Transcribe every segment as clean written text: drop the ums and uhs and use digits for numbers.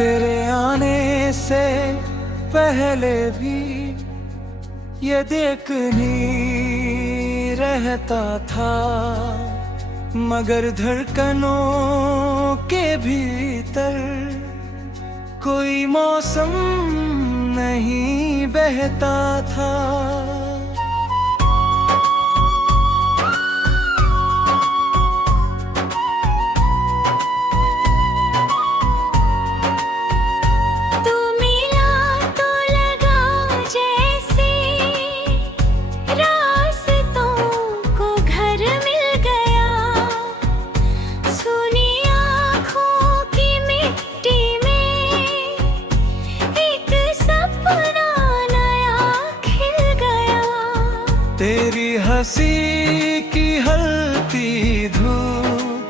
तेरे आने से पहले भी ये देखनी रहता था, मगर धड़कनों के भीतर कोई मौसम नहीं बहता था। तेरी हंसी की हल्की धूप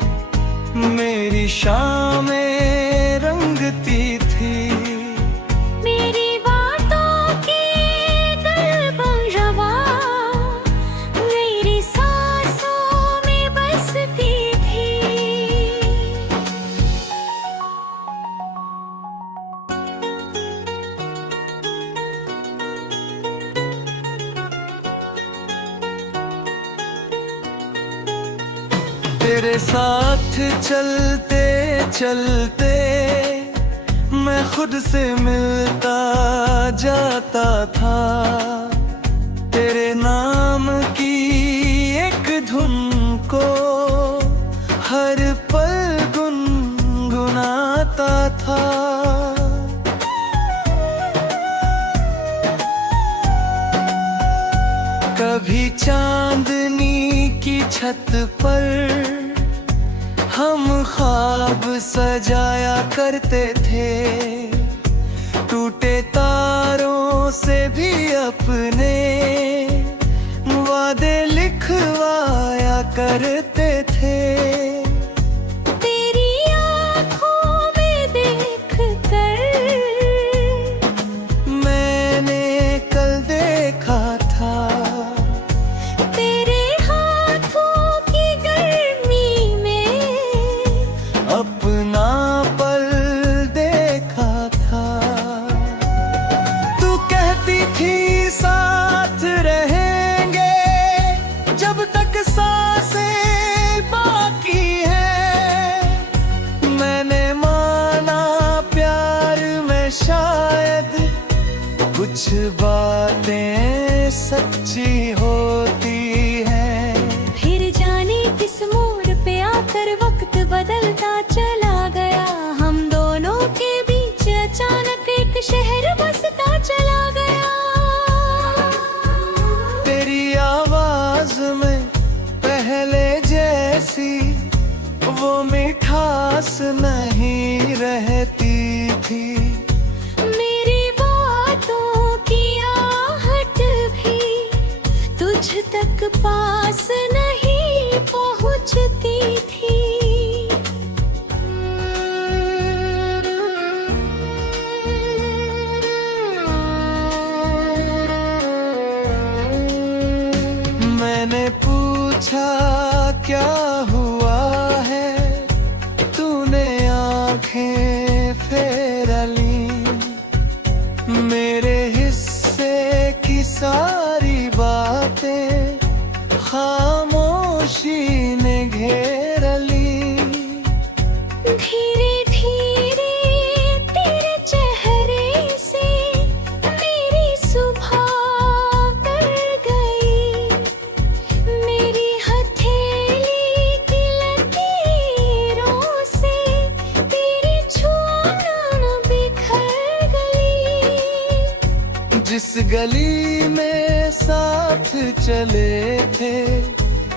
मेरी शामें रंगती थी, मेरी बातों की गुलबंगवा मेरी सांसों में बसती थी। तेरे साथ चलते चलते मैं खुद से मिलता जाता था। तेरे नाम की एक धुन को हर पल गुनगुनाता था। कभी चांदनी की छत पर हम ख्वाब सजाया करते थे, टूटे तारों से भी अपने वादे लिखवाया करते थे। तेरी आँखों में देखकर मैंने कल देखा था, तेरे हाथों की गर्मी में अपना पल देखा था। तू कहती थी साथ रहेंगे जब तक सांसें बाकी है। मैंने माना प्यार में शायद कुछ बातें सच्ची होती हैं। फिर जाने किस मोड़ पे आकर वक्त बदलता चला गया, हम दोनों के बीच अचानक एक शहर बसता चला गया। तेरी आवाज में पहले जैसी वो मिठास नहीं रहती थी, मेरी बातों की आहट भी तुझ तक पास नहीं पहुंचती थी। मैंने पूछा क्या हुआ है, तूने आंखें फेर ली। मेरे हिस्से की सारी बातें खामोशी ने घेर ली। धीरे धीरे तेरे चेहरे से मेरी सुबह बढ़ गई, मेरी हथेली की लकीरों से तेरी छूना बिखर गई। जिस गली में साथ चले थे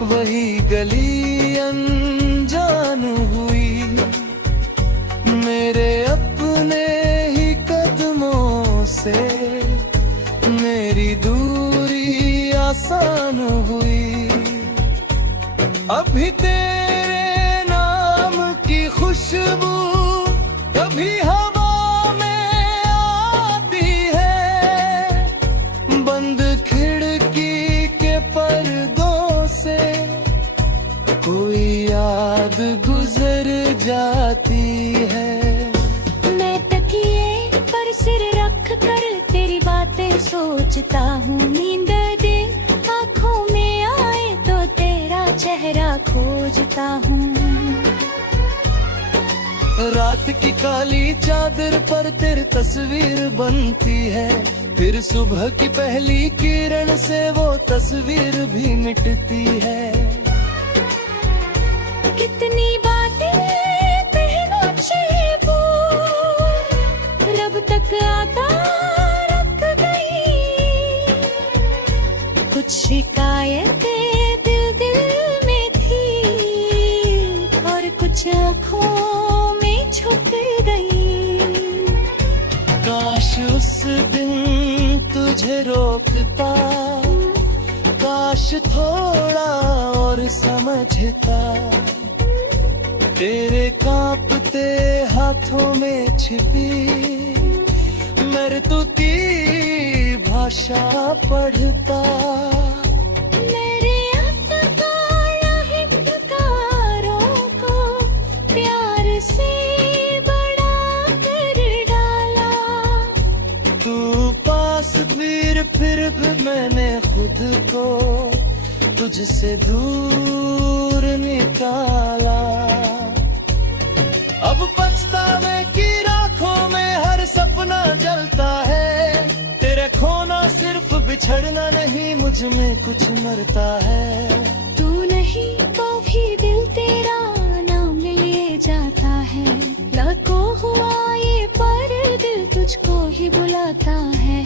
वही गली अनजान हुई। मेरे अपने ही कदमों से मेरी दूरी आसान हुई। अभी तेरे नाम की खुशबू कभी हवा में आती है, बंद खिड़की के पर्दों से कोई याद गुजर जाती है। मैं तक सोचता हूँ नींद दे आँखों में आए तो तेरा चेहरा खोजता हूँ। रात की काली चादर पर तेरी तस्वीर बनती है, फिर सुबह की पहली किरण से वो तस्वीर भी मिटती है। कितनी बातें पहनो छे बोल, रब तक आता रख गई। कुछ शिकायतें दिल दिल में थी और कुछ आँखों में छुप गई। काश उस दिन तुझे रोकता, काश थोड़ा और समझता। तेरे कांपते हाथों में छिपी मेरे तू की भाषा पढ़ता। मेरे अटकाया हिटकारों को प्यार से बड़ा कर डाला। तू पास फिर भी मैंने खुद को तुझसे दूर निकाला। अब पछतावे की राखों में हर सपना जलता है, तेरे खोना सिर्फ बिछड़ना नहीं मुझ में कुछ मरता है। तू नहीं तो भी दिल तेरा नाम लिए जाता है, लाखों हुआ ये पर दिल तुझको ही बुलाता है।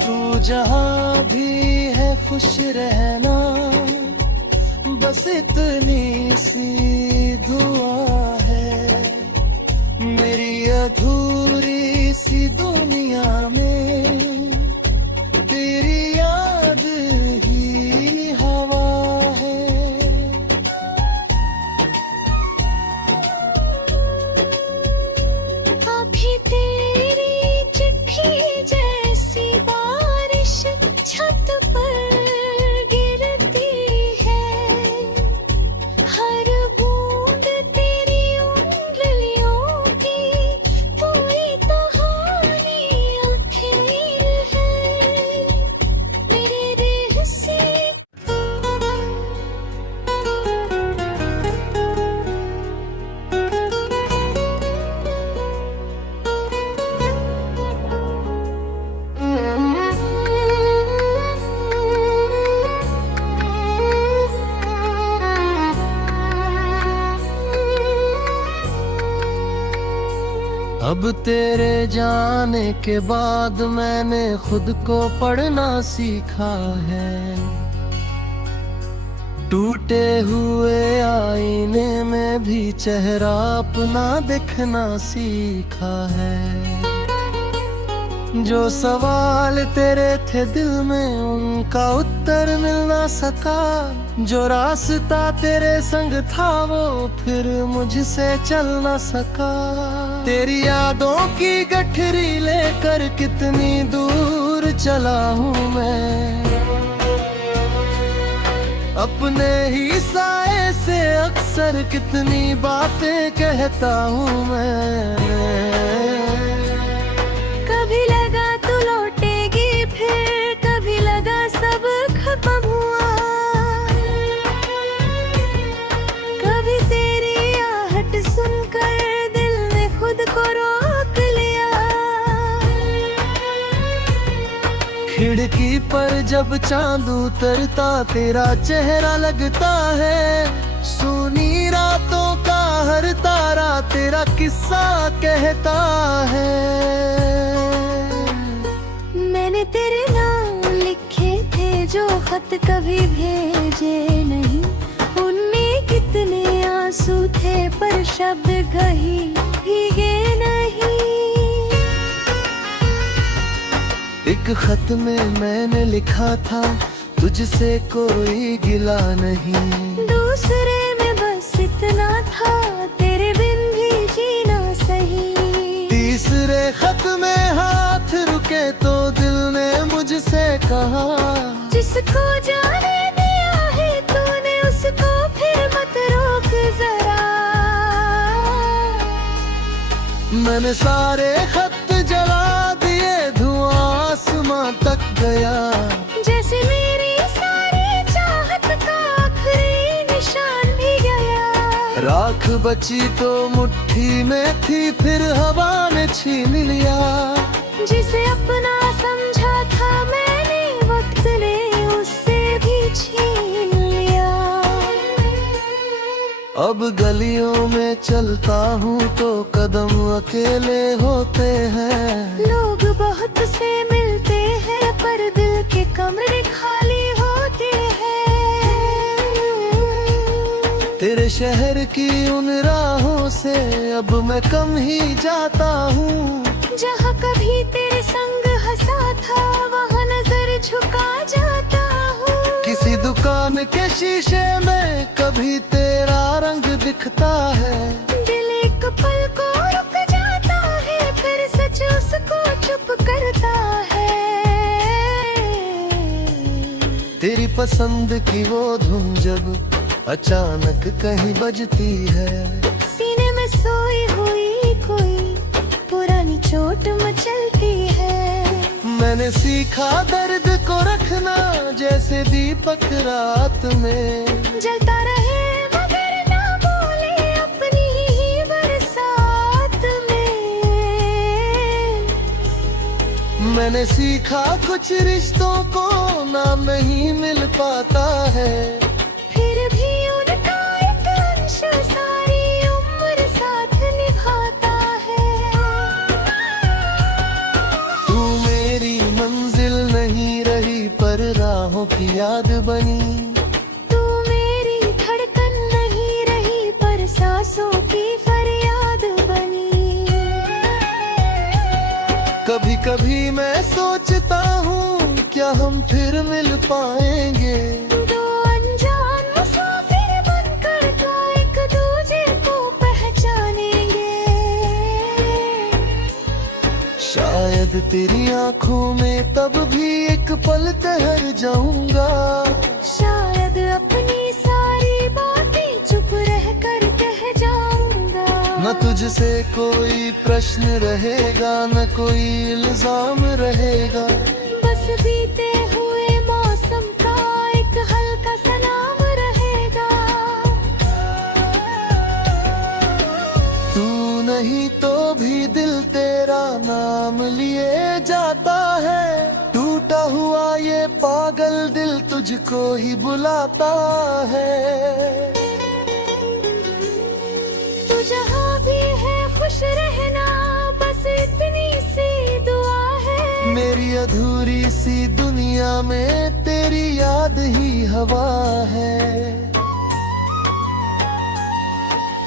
तू जहाँ भी है खुश रहना, बस इतनी सी दुआ है। मेरी अधूरी सी दुनिया में तेरी याद ही हवा है। अभी तेरी चिट्ठी जैसी बारिश छत पर गिरती है, हर बूंद तेरी उंगलियों की पूरी कहानी अखीर है। मेरे देह से अब तेरे जाने के बाद मैंने खुद को पढ़ना सीखा है। टूटे हुए आईने में भी चेहरा अपना दिखना सीखा है। जो सवाल तेरे थे दिल में उनका उत्तर मिल ना सका, जो रास्ता तेरे संग था वो फिर मुझसे चल ना सका। तेरी यादों की गठरी लेकर कितनी दूर चला हूँ मैं, अपने ही साए से अक्सर कितनी बातें कहता हूँ मैं। कभी लगा तू लौटेगी फिर, कभी लगा सब खत्म हुआ। कभी तेरी आहट सुनकर दिल ने खुद को रोक लिया। खिड़की पर जब चांद उतरता तेरा चेहरा लगता है। सुनी रातों का हर तारा तेरा किस्सा कहता है। मैंने तेरे नाम लिखे थे जो खत कभी भेजे नहीं, उनमें कितने आंसू थे पर शब्द कहीं भीगे नहीं। एक खत में मैंने लिखा था तुझसे कोई गिला नहीं, दूसरे में बस इतना था तेरे बिन भी जीना सही। तीसरे खत में हाथ रुके तो दिल ने मुझसे कहा, जिसको जाने दिया है तूने उसको फिर मत रोक जरा। मैंने सारे खत जला दिए राख बची तो मुट्ठी में थी, फिर हवा ने छीन लिया। जिसे अपना समझा था मैंने, वक्त ने उससे भी छीन लिया। अब गलियों में चलता हूँ तो कदम अकेले होते हैं। लोग बहुत से मिलते हैं पर दिल के कमरे खाली होते हैं। तेरे शहर की उन राहों से अब मैं कम ही जाता हूँ। जहाँ कभी तेरे संग हंसा था, वहाँ नजर झुका जाता हूँ। किसी दुकान के शीशे में कभी तेरा रंग दिखता है। दिल एक पल को रुक जाता है, फिर सच उसको चुप करता है। तेरी पसंद की वो धुन जब अचानक कहीं बजती है। सीने में सोई हुई कोई पुरानी चोट मचलती है। मैंने सीखा दर्द को रखना जैसे दीपक रात में। जलता रहे मगर ना बोले अपनी ही बरसात में। मैंने सीखा कुछ रिश्तों को नाम नहीं मिल पाता है। फिर भी उनका एक अंश सारी उम्र साथ निभाता है। तू मेरी मंजिल नहीं रही पर राहों की याद बनी। तू मेरी धड़कन नहीं रही पर सांसों की फरियाद बनी। कभी कभी मैं सोचता हूँ क्या हम फिर मिल पाएंगे। दो अनजान मुसाफिर बनकर तो एक दूजे को पहचानेंगे। शायद तेरी आंखों में तब भी एक पल ठहर जाऊंगा। शायद अपनी सारी बातें चुप रह कर कह जाऊंगा। न तुझसे कोई प्रश्न रहेगा, न कोई इल्जाम रहेगा। बस बीते हुए मौसम का एक हल्का सलाम रहेगा। तू नहीं तो भी दिल तेरा नाम लिए जाता है। टूटा हुआ ये पागल दिल तुझको ही बुलाता है। तू जहाँ भी है खुश रहना, बस इतनी सी दुआ है। मेरी अधूरी सी दुनिया में तेरी याद ही हवा है।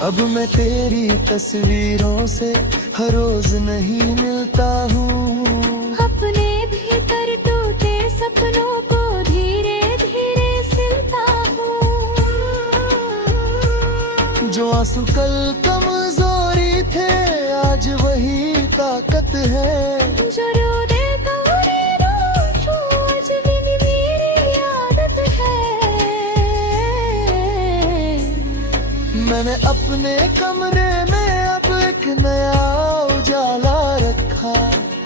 अब मैं तेरी तस्वीरों से हर रोज नहीं मिलता हूँ। अपने भीतर टूटे सपनों को धीरे धीरे सिलता हूँ। जो आंसू कल कमजोरी थे आज वही ताकत है। जो रो दे कहूँ रूठूं, आज भी मेरी आदत है। मैंने अपने कमरे में अब एक नया उजाला रखा।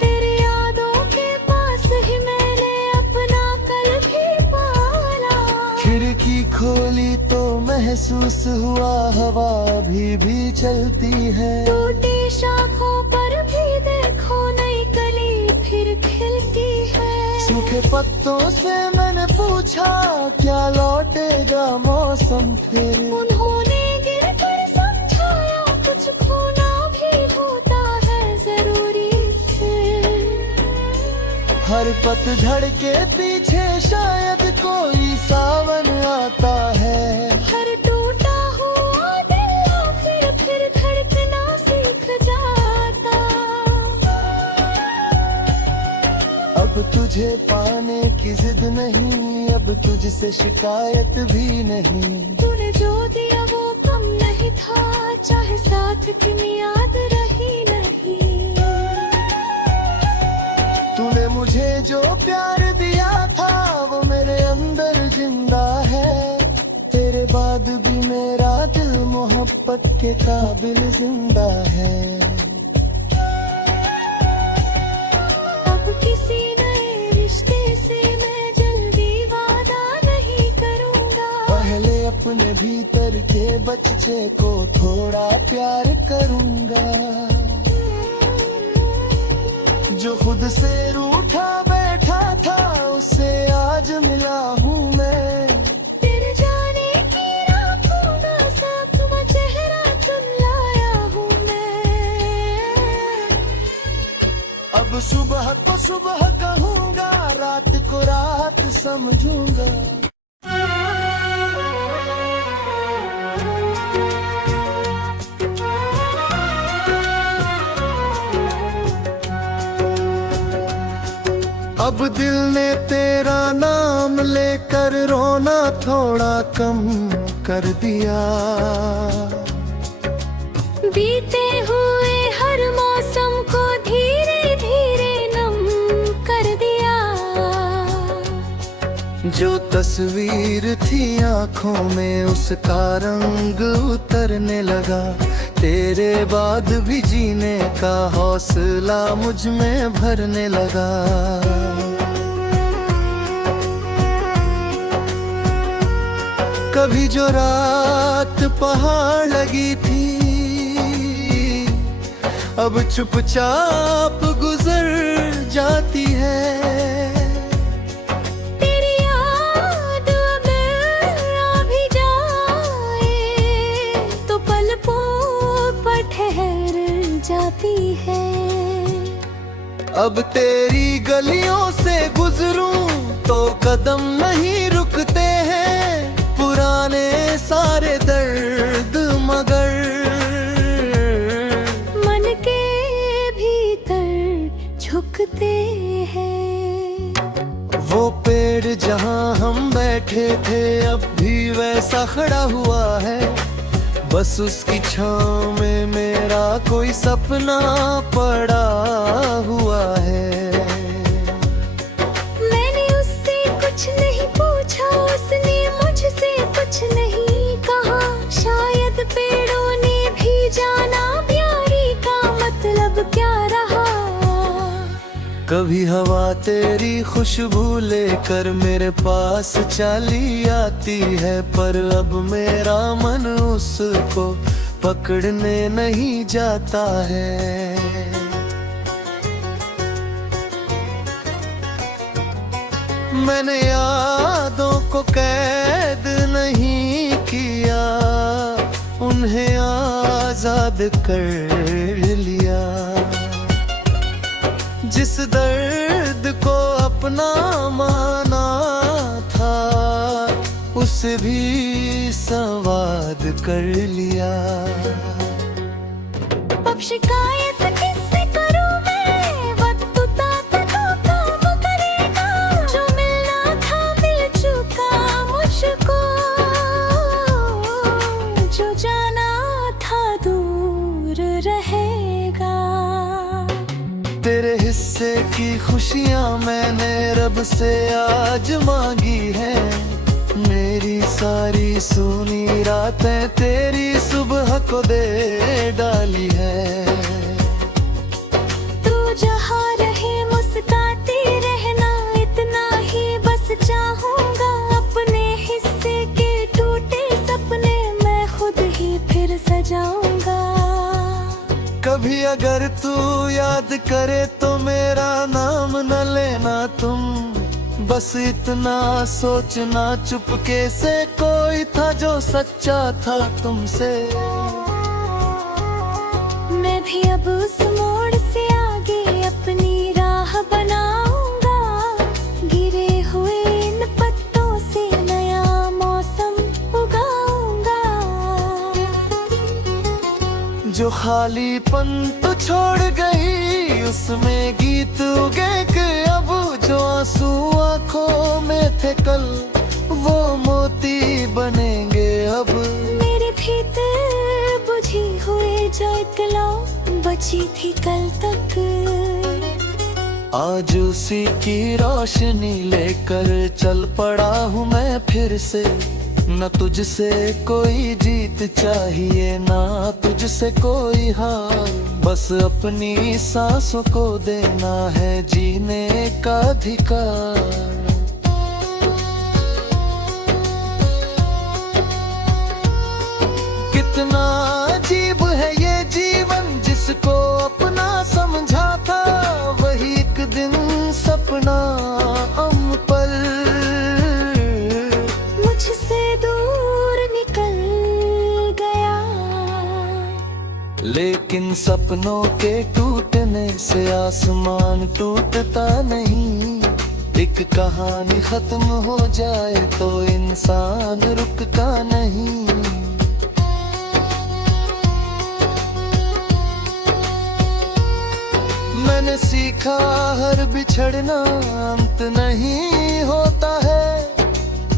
तेरी यादों के पास ही मैंने अपना कल भी पाला। खिड़की खोली तो महसूस हुआ हवा भी चलती है। टूटी शाखों पर भी देखो नई कली फिर खिलती है। सूखे पत्तों से मैंने पूछा क्या लौटेगा मौसम फिर। उन्होंने गिर कर समझाया कुछ खोना भी होता है जरूरी है। हर पतझड़ के पीछे शायद कोई सावन आता है। हर टूटा हुआ दिल फिर धड़कना सीख जाता। अब तुझे पाने की जिद नहीं, अब तुझसे शिकायत भी नहीं। तूने जो दिया वो कम नहीं था, चाहे साथ की याद रही नहीं। तूने मुझे जो प्यार दिया था वो मेरे अंदर जिंदा है। तेरे बाद भी मेरा दिल मोहब्बत के काबिल जिंदा है। अब किसी नए रिश्ते से मैं जल्दी वादा नहीं करूंगा। पहले अपने अपने भीतर के बच्चे को थोड़ा प्यार करूंगा। जो खुद से रूठा बैठा था उससे आज मिला हूँ मैं। तेरे जाने की रातों का सातवां चेहरा चुन लाया हूँ मैं। अब सुबह को सुबह कहूँगा, रात को रात समझूंगा। अब दिल ने तेरा नाम लेकर रोना थोड़ा कम कर दिया। बीते हुए हर मौसम को धीरे धीरे नम कर दिया। जो तस्वीर थी आंखों में उसका रंग उतरने लगा। तेरे बाद भी जीने का हौसला मुझ में भरने लगा। कभी जो रात पहाड़ लगी थी अब चुपचाप गुजर जाती है। तेरी याद अब आ भी जाए तो पलकों पर ठहर जाती है। अब तेरी गलियों से गुजरूं तो कदम नहीं रुकते हैं पुराने सारे दर्द मगर मन के भीतर झुकते हैं। वो पेड़ जहां हम बैठे थे अब भी वैसा खड़ा हुआ है। बस उसकी छांव में मेरा कोई सपना पड़ा हुआ है। मैंने उससे कुछ नहीं पूछा, उसने मुझसे कुछ नहीं कहा। शायद पेड़ों ने भी जाना प्यारी का मतलब क्या रहा। कभी हवा तेरी खुशबू लेकर मेरे पास चली आती है, पर अब मेरा मन उसको पकड़ने नहीं जाता है। मैंने यादों को कैद नहीं किया, उन्हें आजाद कर लिया। जिस दर्द को अपना माना था उसे भी संवाद कर लिया। अब शिकायत किससे करूं मैं, वक्त उतारता तो काम करेगा। जो मिलना था मिल चुका मुझको, जो जाना था दूर रहेगा। तेरे हिस्से की खुशियाँ मैंने रब से आज मांगी है। मेरी सारी सुनी रातें तेरी सुबह को दे डाली है। तू जहाँ रहे मुस्कुराती रहना, इतना ही बस चाहूँगा। अपने हिस्से के टूटे सपने मैं खुद ही फिर सजाऊंगा। कभी अगर तू याद करे तो मेरा नाम न लेना तुम, बस इतना सोचना चुपके से कोई था जो सच्चा था तुमसे। मैं भी अब उस मोड़ से आगे अपनी राह बनाऊंगा। गिरे हुए इन पत्तों से नया मौसम उगाऊंगा। जो खालीपन तो छोड़ गई उसमें गीत उगे कि अब जो आंसू आंखों में थे कल वो मोती बनेंगे अब। मेरे भीतर बुझी हुई जो एक लौ बची थी कल तक, आज उसी की रोशनी लेकर चल पड़ा हूँ मैं फिर से। न तुझसे कोई जीत चाहिए ना तुझसे कोई हार, बस अपनी सांसों को देना है जीने का अधिकार। लेकिन सपनों के टूटने से आसमान टूटता नहीं। एक कहानी खत्म हो जाए तो इंसान रुकता नहीं। मैंने सीखा हर बिछड़ना अंत नहीं होता है।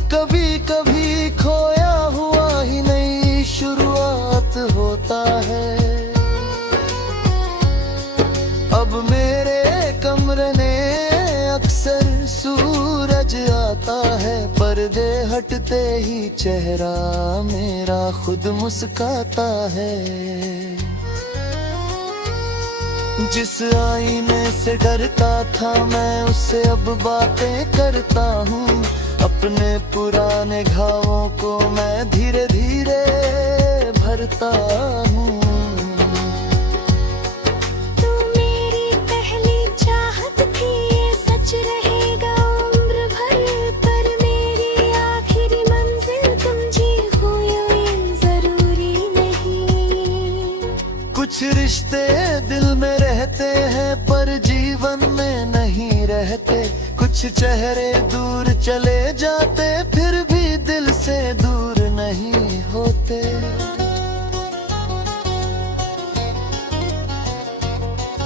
कभी कभी खोया हुआ ही नई शुरुआत होता है। अब मेरे कमरे में अक्सर सूरज आता है, पर्दे हटते ही चेहरा मेरा खुद मुस्काता है। जिस आईने से डरता था मैं उससे अब बातें करता हूँ। अपने पुराने घावों को मैं धीरे धीरे भरता हूँ। तू मेरी पहली चाहत थी, ये सच रहेगा उम्र भर। पर मेरी आखिरी मंजिल तुम जी हो ये जरूरी नहीं। कुछ रिश्ते दिल में रहते हैं पर जीवन में नहीं रहते। कुछ चेहरे दूर चले जाते फिर भी दिल से दूर नहीं होते।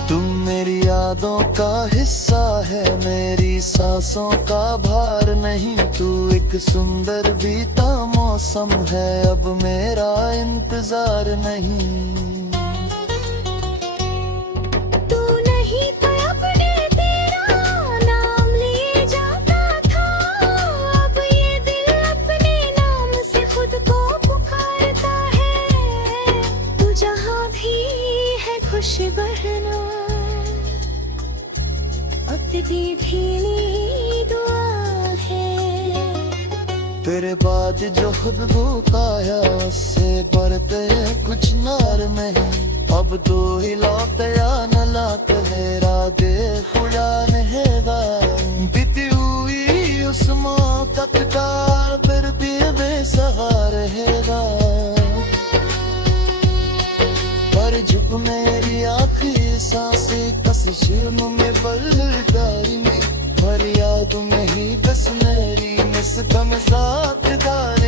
तुम मेरी यादों का हिस्सा है, मेरी सांसों का भार नहीं। तू एक सुंदर बीता मौसम है, अब मेरा इंतजार नहीं। खुश बहना अतिथि भीनी दुआ है। तेरे बाद जो खुशबू पाया उससे बढ़ते कुछ नार नहीं। अब तो ही लौट या न लौट मेरा दे खुदा रहेगा। बीती हुई उस मौत का फिर भी बेसहारा रहेगा। झुक मेरी आखिरी सांसें कशिशों में बलदारी में। हर याद में ही बस मेरी मिस कम साथदार।